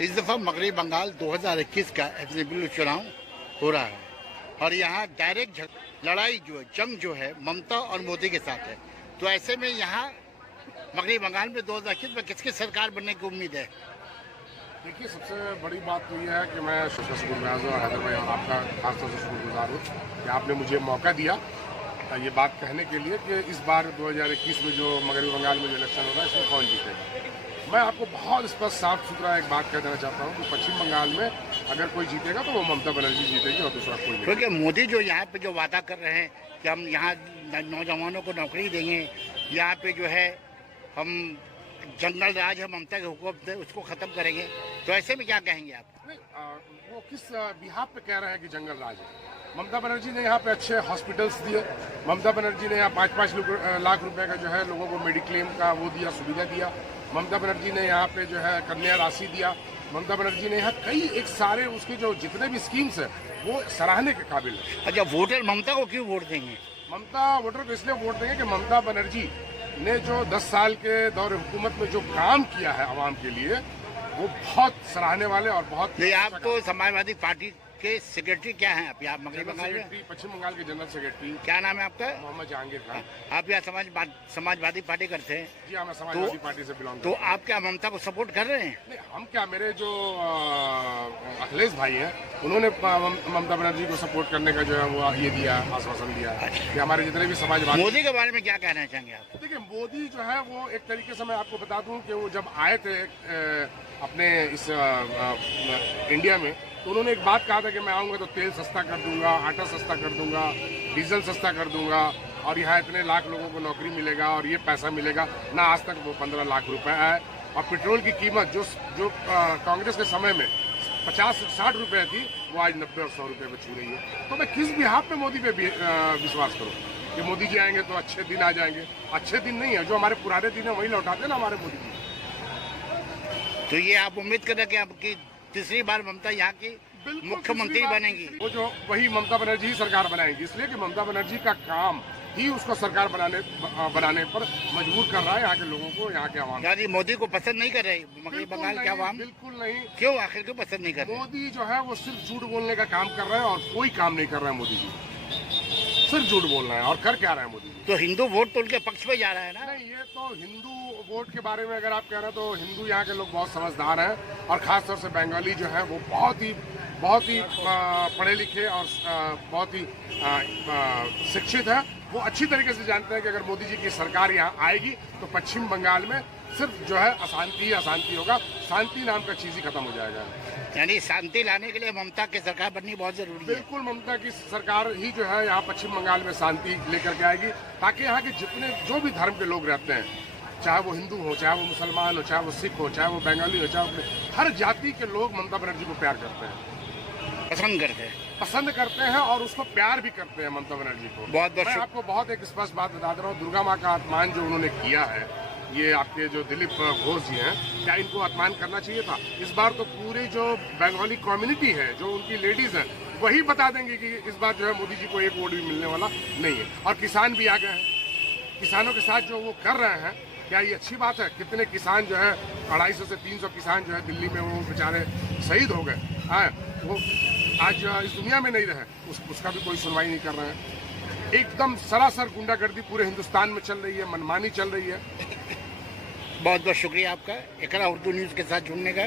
इस दफ़ा मगरबी बंगाल 2021 का असेंबली चुनाव हो रहा है और यहाँ डायरेक्ट लड़ाई जो है, जंग जो है ममता और मोदी के साथ है। तो ऐसे में यहाँ मगरबी बंगाल में 2021 में किसकी सरकार बनने की उम्मीद है? देखिए, सबसे बड़ी बात तो ये है कि मैं शुक्रगुजार और हैदर भाई और आपका खासतौर से शुक्रगुजार हूँ कि आपने मुझे मौका दिया ये बात कहने के लिए कि इस बार 2021 में जो मगरबी बंगाल में जो इलेक्शन होगा इसमें कौन जीतेगा। मैं आपको बहुत स्पष्ट साफ सुथरा एक बात कह देना चाहता हूँ कि पश्चिम बंगाल में अगर कोई जीतेगा तो वो ममता बनर्जी जीतेगी और दूसरा कोई नहीं। क्योंकि मोदी जो यहाँ पे जो वादा कर रहे हैं कि हम यहाँ नौजवानों को नौकरी देंगे, यहाँ पे जो है हम जंगल राज है ममता के हुक्म से उसको खत्म करेंगे, तो ऐसे में क्या कहेंगे आप? नहीं, वो किस बिहाफ पे कह रहे हैं कि जंगल राज है? ममता बनर्जी ने यहाँ पे अच्छे हॉस्पिटल्स दिए, ममता बनर्जी ने यहाँ 5-5 लाख रुपए का जो है लोगों को मेडिक्लेम का वो दिया, सुविधा दिया। ममता बनर्जी ने यहाँ पे जो है कन्या राशि दिया। ममता बनर्जी ने यहाँ कई एक सारे उसके जो जितने भी स्कीम्स है वो सराहने के काबिल है। अच्छा, वोटर ममता को क्यों वोट देंगे? ममता वोटर को इसलिए वोट देंगे कि ममता बनर्जी ने जो 10 साल के दौर हुकूमत में जो काम किया है आवाम के लिए वो बहुत सराहने वाले और बहुत। आप तो समाजवादी पार्टी के सेक्रेटरी क्या हैं आप यहाँ मगरबी बंगाल में? पश्चिम बंगाल के जनरल सेक्रेटरी। क्या नाम है आपका? मोहम्मद जहांगीर खान। आप यहाँ समाजवादी पार्टी करते हैं? जी हाँ, मैं समाजवादी पार्टी से बिलोंग करता हूँ। तो आप क्या ममता को सपोर्ट कर रहे हैं? नहीं, हम क्या, मेरे जो अखिलेश भाई हैं उन्होंने ममता बनर्जी को सपोर्ट करने का जो है वो ये दिया, आश्वासन दिया कि हमारे जितने भी समाजवादी। मोदी के बारे में क्या कहना चाहेंगे आप? देखिए, मोदी जो है वो एक तरीके से मैं आपको बता दूं कि वो जब आए थे अपने इस इंडिया में तो उन्होंने एक बात कहा था कि मैं आऊँगा तो तेल सस्ता कर दूंगा, आटा सस्ता कर दूंगा, डीजल सस्ता कर दूंगा और यहाँ इतने लाख लोगों को नौकरी मिलेगा और ये पैसा मिलेगा ना। आज तक वो 15 लाख रुपए है और पेट्रोल की कीमत जो कांग्रेस के समय में 50-60 रुपए थी वो आज 90 और 100 रुपए पे छू रही है। तो मैं किस बिहाफ पे मोदी पे विश्वास करूँ कि मोदी जी आएंगे तो अच्छे दिन आ जाएंगे? अच्छे दिन नहीं है, जो हमारे पुराने दिन है वही लौटाते ना हमारे मोदी जी। तो ये आप उम्मीद करें कि आपकी तीसरी बार ममता यहाँ की मुख्यमंत्री बनेंगी? वो जो वही ममता बनर्जी ही सरकार बनाएंगी, इसलिए कि ममता बनर्जी का काम ही उसको सरकार बनाने पर मजबूर कर रहा है यहाँ के लोगों को, यहाँ के आवाम। यानी मोदी को पसंद नहीं कर रहे मगरबी बंगाल के आवाम? बिल्कुल नहीं। क्यों, आखिर क्यों पसंद नहीं कर रहे? मोदी जो है वो सिर्फ झूठ बोलने का काम कर रहे हैं और कोई काम नहीं कर रहे हैं मोदी जी, सिर्फ झूठ बोल रहे हैं। और कर क्या रहे हैं मोदी जी? तो हिंदू वोट तो उनके पक्ष में जा रहा है ना? नहीं, ये तो हिंदू वोट के बारे में अगर आप कह रहे हैं तो हिंदू यहाँ के लोग बहुत समझदार हैं और खासतौर से बंगाली जो है वो बहुत ही पढ़े लिखे और बहुत ही शिक्षित है। वो अच्छी तरीके से जानते हैं कि अगर मोदी जी की सरकार यहाँ आएगी तो पश्चिम बंगाल में सिर्फ जो है अशांति ही अशांति होगा, शांति नाम का चीज ही खत्म हो जाएगा। यानी शांति लाने के लिए ममता की सरकार बननी बहुत जरूरी है? बिल्कुल, ममता की सरकार ही जो है यहाँ पश्चिम बंगाल में शांति लेकर के आएगी ताकि यहाँ के जितने जो भी धर्म के लोग रहते हैं, चाहे वो हिंदू हो, चाहे वो मुसलमान हो, चाहे वो सिख हो, चाहे वो बंगाली हो, चाहे हर जाति के लोग ममता बनर्जी को प्यार करते हैं, पसंद करते हैं और उसको प्यार भी करते हैं ममता बनर्जी को। मैं आपको बहुत एक स्पष्ट बात बता दे रहा हूँ, दुर्गा माँ का अपमान जो उन्होंने किया है, ये आपके जो दिलीप घोष जी हैं, क्या इनको अपमान करना चाहिए था? इस बार तो पूरी जो बंगाली कम्युनिटी है, जो उनकी लेडीज है, वही बता देंगे कि इस बार जो है मोदी जी को एक वोट भी मिलने वाला नहीं है। और किसान भी आ गए हैं, किसानों के साथ जो वो कर रहे हैं, क्या ये अच्छी बात है? कितने किसान जो है 250 से 300 किसान जो है दिल्ली में वो बेचारे शहीद हो गए हैं, वो आज इस दुनिया में नहीं रहे, उसका भी कोई सुनवाई नहीं कर रहे हैं। एकदम सरासर गुंडागर्दी पूरे हिंदुस्तान में चल रही है, मनमानी चल रही है। बहुत बहुत शुक्रिया आपका इकरा उर्दू न्यूज़ के साथ जुड़ने का।